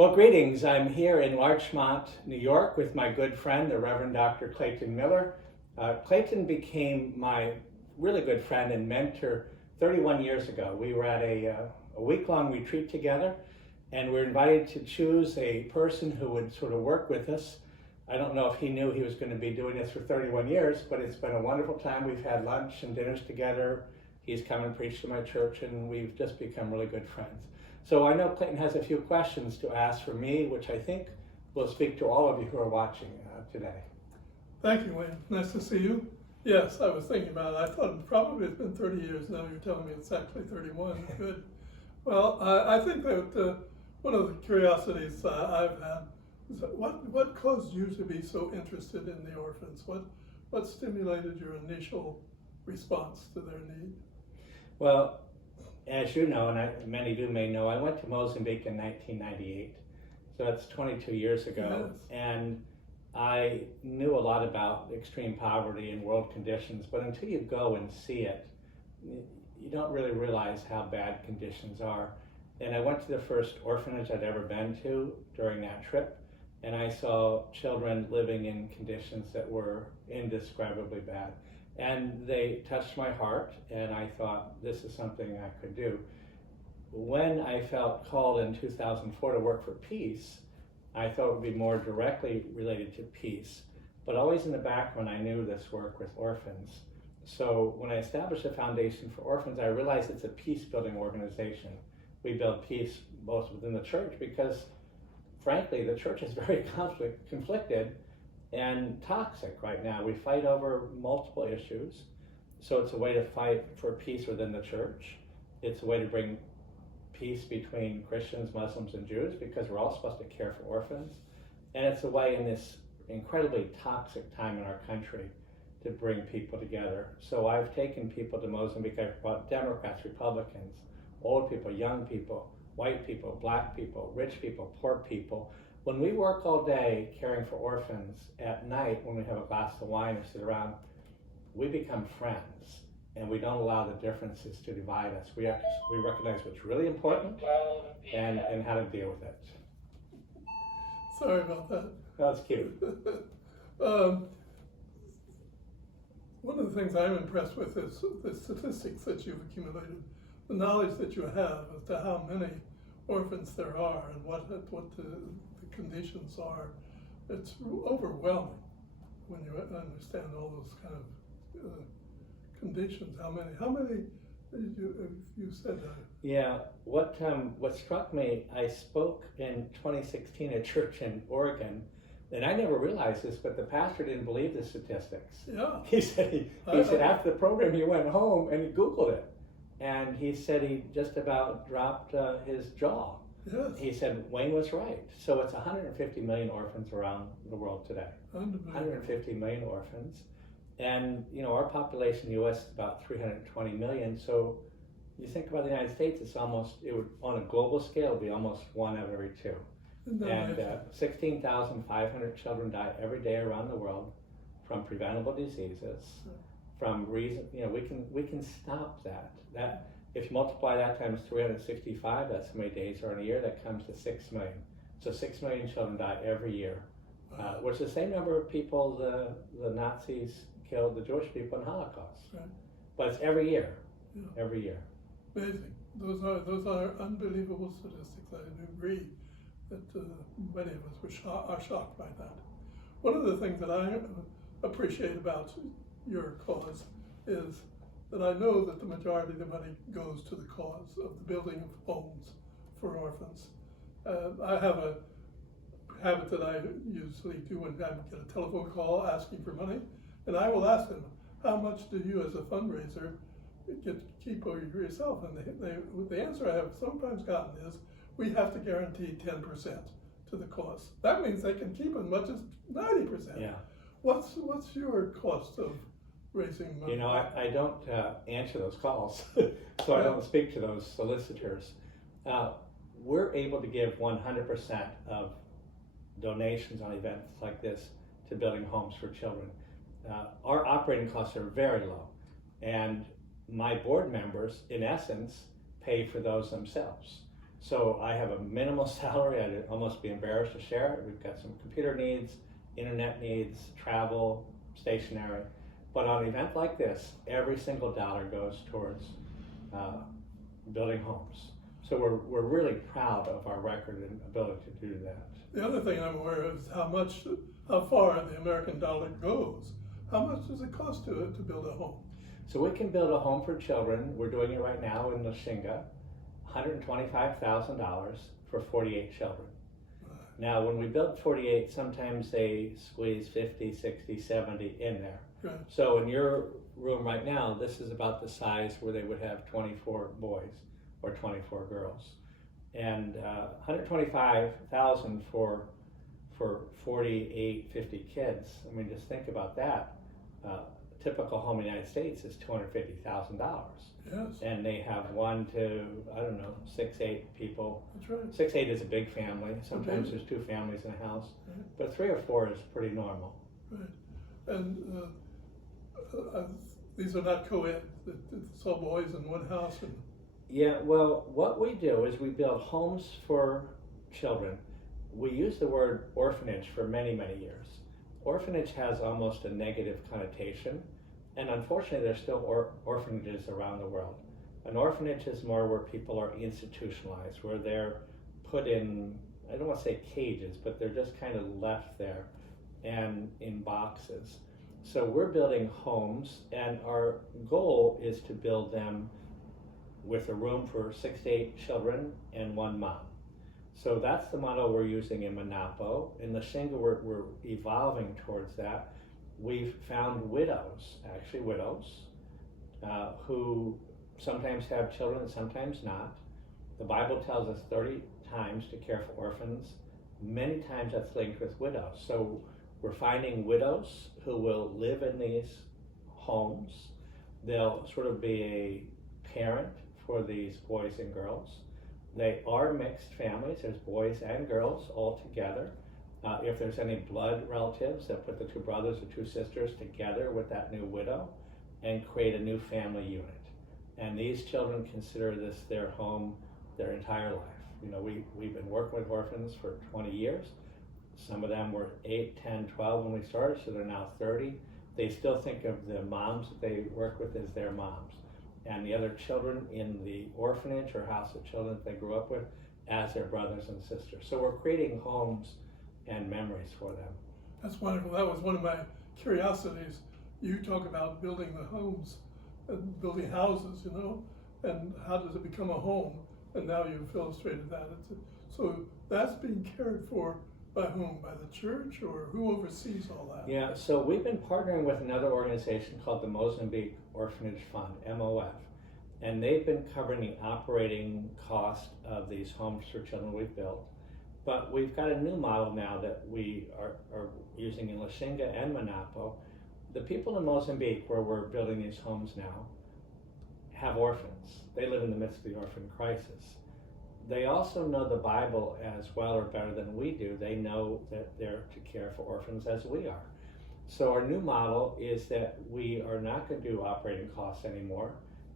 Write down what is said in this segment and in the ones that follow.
Well, greetings. I'm here in Larchmont, New York with my good friend, the Reverend Dr. Clayton Miller. Clayton became my really good friend and mentor 31 years ago. We were at a week-long retreat together, and we were invited to choose a person who would sort of work with us. I don't know if he knew he was going to be doing this for 31 years, but it's been a wonderful time. We've had lunch and dinners together. He's come and preached to my church, and we've just become really good friends. So I know Clayton has a few questions to ask for me, which I think will speak to all of you who are watching today. Thank you, Wayne. Nice to see you. Yes, I was thinking about it. I thought probably it's been 30 years. Now you're telling me it's actually 31. Good. Well, I think that one of the curiosities I've had is that what caused you to be so interested in the orphans? What stimulated your initial response to their need? Well, as you know, and many of you may know, I went to Mozambique in 1998. So that's 22 years ago. Yes. And I knew a lot about extreme poverty and world conditions, but until you go and see it, you don't really realize how bad conditions are. And I went to the first orphanage I'd ever been to during that trip, and I saw children living in conditions that were indescribably bad. And they touched my heart, and I thought, this is something I could do. When I felt called in 2004 to work for peace, I thought it would be more directly related to peace. But always in the background, I knew this work with orphans. So when I established a foundation for orphans, I realized it's a peace-building organization. We build peace both within the church because, frankly, the church is very conflicted and toxic right now. We fight over multiple issues. So it's a way to fight for peace within the church. It's a way to bring peace between Christians, Muslims, and Jews because we're all supposed to care for orphans. And it's a way in this incredibly toxic time in our country to bring people together. So I've taken people to Mozambique. I've brought Democrats, Republicans, old people, young people, white people, black people, rich people, poor people. When we work all day caring for orphans, at night when we have a glass of wine or sit around, we become friends, and we don't allow the differences to divide us. We recognize what's really important and how to deal with it. Sorry about that. That's cute. One of the things I'm impressed with is the statistics that you've accumulated, the knowledge that you have as to how many orphans there are and what the conditions are. It's overwhelming when you understand all those kind of conditions. How many did you said that? Yeah, what struck me, I spoke in 2016 at church in Oregon, and I never realized this, but the pastor didn't believe the statistics. Yeah. He said after the program he went home and he Googled it, and he said he just about dropped his jaw. Yes. He said Wayne was right. So it's 150 million orphans around the world today. 150 million orphans. And you know, our population in the U.S. is about 320 million. So you think about the United States, it would, on a global scale, be almost one out of every two. And 16,500 children die every day around the world from preventable diseases. From reason, you know, we can stop that. If you multiply that times 365, that's how many days are in a year. That comes to 6 million. So 6 million children die every year, which is the same number of people the Nazis killed the Jewish people in Holocaust. Right. But it's every year. Yeah. Every year. Amazing. Those are unbelievable statistics. I do agree that many of us are shocked by that. One of the things that I appreciate about your cause is that I know that the majority of the money goes to the cause of the building of homes for orphans. I have a habit that I usually do when I get a telephone call asking for money, and I will ask them, how much do you as a fundraiser keep for yourself? And the answer I have sometimes gotten is, we have to guarantee 10% to the cost. That means they can keep as much as 90%. Yeah. What's your cost of raising money? You know, I don't answer those calls, so I don't speak to those solicitors. We're able to give 100% of donations on events like this to building homes for children. Our operating costs are very low, and my board members, in essence, pay for those themselves. So I have a minimal salary. I'd almost be embarrassed to share it. We've got some computer needs, internet needs, travel, stationery. But on an event like this, every single dollar goes towards building homes. So we're really proud of our record and ability to do that. The other thing I'm aware of is how far the American dollar goes. How much does it cost to build a home? So we can build a home for children. We're doing it right now in Lashinga, $125,000 for 48 children. Now, when we build 48, sometimes they squeeze 50, 60, 70 in there. Right. So in your room right now, this is about the size where they would have 24 boys or 24 girls. And 125,000 for 48, 50 kids. I mean, just think about that. Typical home in the United States is $250,000. Yes. And they have 1 to, I don't know, 6, 8 people. That's right. 6, 8 is a big family. Sometimes Okay. there's 2 families in a house. Right. But 3 or 4 is pretty normal. Right. And these are not co-ed. It's all boys in one house. And Yeah, well, what we do is we build homes for children. We use the word orphanage for many, many years. Orphanage has almost a negative connotation, and unfortunately there's still orphanages around the world. An orphanage is more where people are institutionalized, where they're put in, I don't want to say cages, but they're just kind of left there and in boxes. So we're building homes, and our goal is to build them with a room for 6 to 8 children and 1 mom. So that's the model we're using in Manapo. In Lashinga, we're evolving towards that. We've found widows, who sometimes have children and sometimes not. The Bible tells us 30 times to care for orphans. Many times that's linked with widows. So we're finding widows who will live in these homes. They'll sort of be a parent for these boys and girls. They are mixed families. There's boys and girls all together. If there's any blood relatives, they'll put the 2 brothers or 2 sisters together with that new widow and create a new family unit. And these children consider this their home their entire life. You know, we've been working with orphans for 20 years. Some of them were 8, 10, 12 when we started, so they're now 30. They still think of the moms that they work with as their moms, and the other children in the orphanage or house of children that they grew up with as their brothers and sisters. So we're creating homes and memories for them. that's wonderful. That was one of my curiosities. You talk about building the homes and building houses, you know, and how does it become a home? And now you've illustrated that. So that's being cared for by whom? By the church, or who oversees all that? Yeah, so we've been partnering with another organization called the Mozambique Orphanage Fund, MOF, and they've been covering the operating cost of these homes for children we've built. But we've got a new model now that we are using in Lashinga and Manapo. The people in Mozambique, where we're building these homes now, have orphans. They live in the midst of the orphan crisis. They also know the Bible as well or better than we do. They know that they're to care for orphans as we are. So our new model is that we are not going to do operating costs anymore,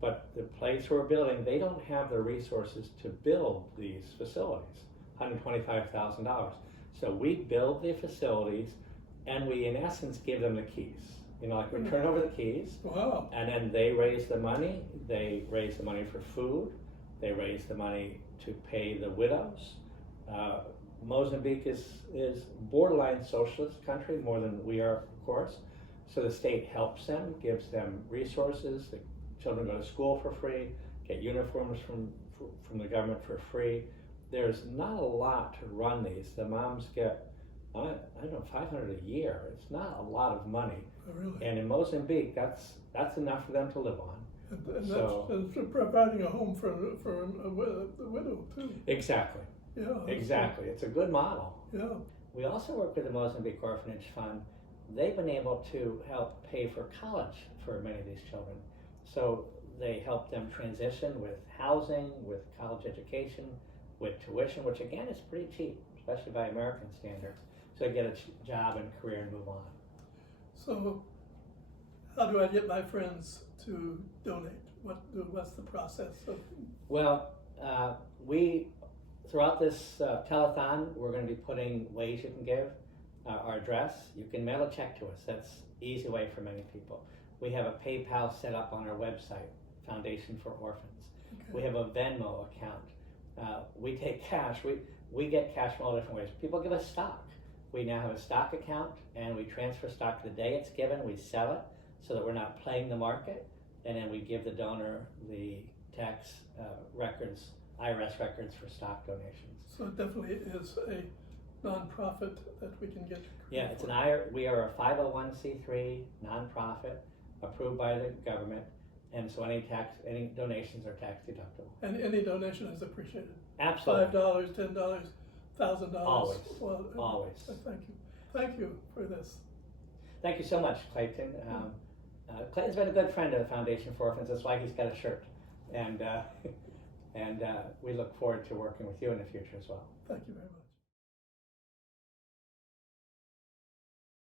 but the place we're building, they don't have the resources to build these facilities, $125,000. So we build the facilities, and we in essence give them the keys. You know, like we turn over the keys, Wow. and then they raise the money. They raise the money for food. They raise the money to pay the widows. Mozambique is borderline socialist country, more than we are, of course. So the state helps them, gives them resources. The children go to school for free, get uniforms from the government for free. There's not a lot to run these. The moms get, I don't know, $500 a year. It's not a lot of money. Oh, really? And in Mozambique, that's enough for them to live on. And So- that's providing a home for a widow too. Exactly. Yeah. Exactly. It's a good model. Yeah. We also work with the Mozambique Orphanage Fund. They've been able to help pay for college for many of these children. So they help them transition with housing, with college education, with tuition, which again is pretty cheap, especially by American standards. So they get a job and career and move on. So how do I get my friends to donate? What's the process of? Well, we throughout this telethon, we're going to be putting ways you can give. Our address, you can mail a check to us. That's easy way for many people. We have a PayPal set up on our website, Foundation for Orphans. Okay. We have a Venmo account. We take cash. We get cash from all different ways. People give us stock. We now have a stock account, and we transfer stock the day it's given. We sell it so that we're not playing the market, and then we give the donor the tax records, IRS records for stock donations. So it definitely is a nonprofit that we can get. Yeah, it's we are a 501c3 nonprofit approved by the government, and so any donations are tax deductible. And any donation is appreciated. Absolutely. $5, $10, $1,000. Always. Well, Always. Thank you for this. Thank you so much, Clayton. Clayton's been a good friend of the Foundation for Orphans. That's why he's got a shirt, and we look forward to working with you in the future as well. Thank you very much.